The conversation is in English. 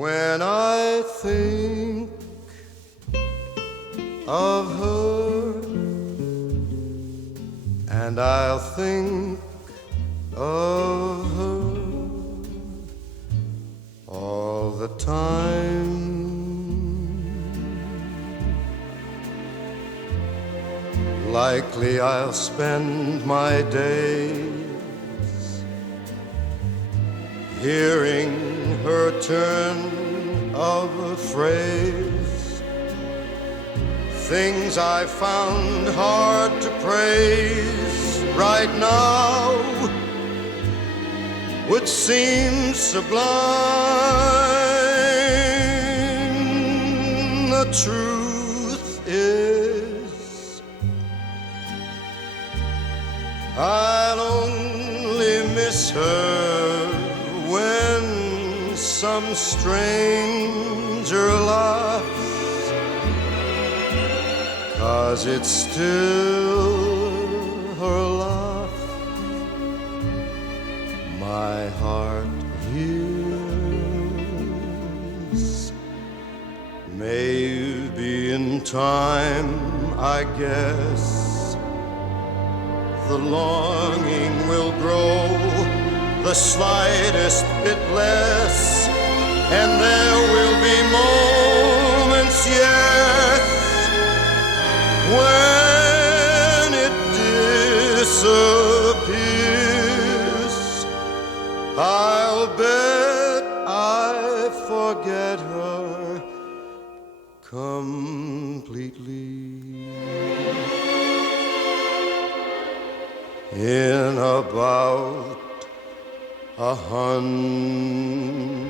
When I think of her, and I'll think of her all the time. Likely I'll spend my days hearing her turn of a phrase, things I found hard to praise right now would seem sublime. The truth is, I'll only miss her when some stranger laughs, 'cause it's still her laugh my heart hears. Maybe in time, I guess, the longing will grow the slightest bit less, and there will be moments, yes, when it disappears. I'll bet I forget her completely. In about 100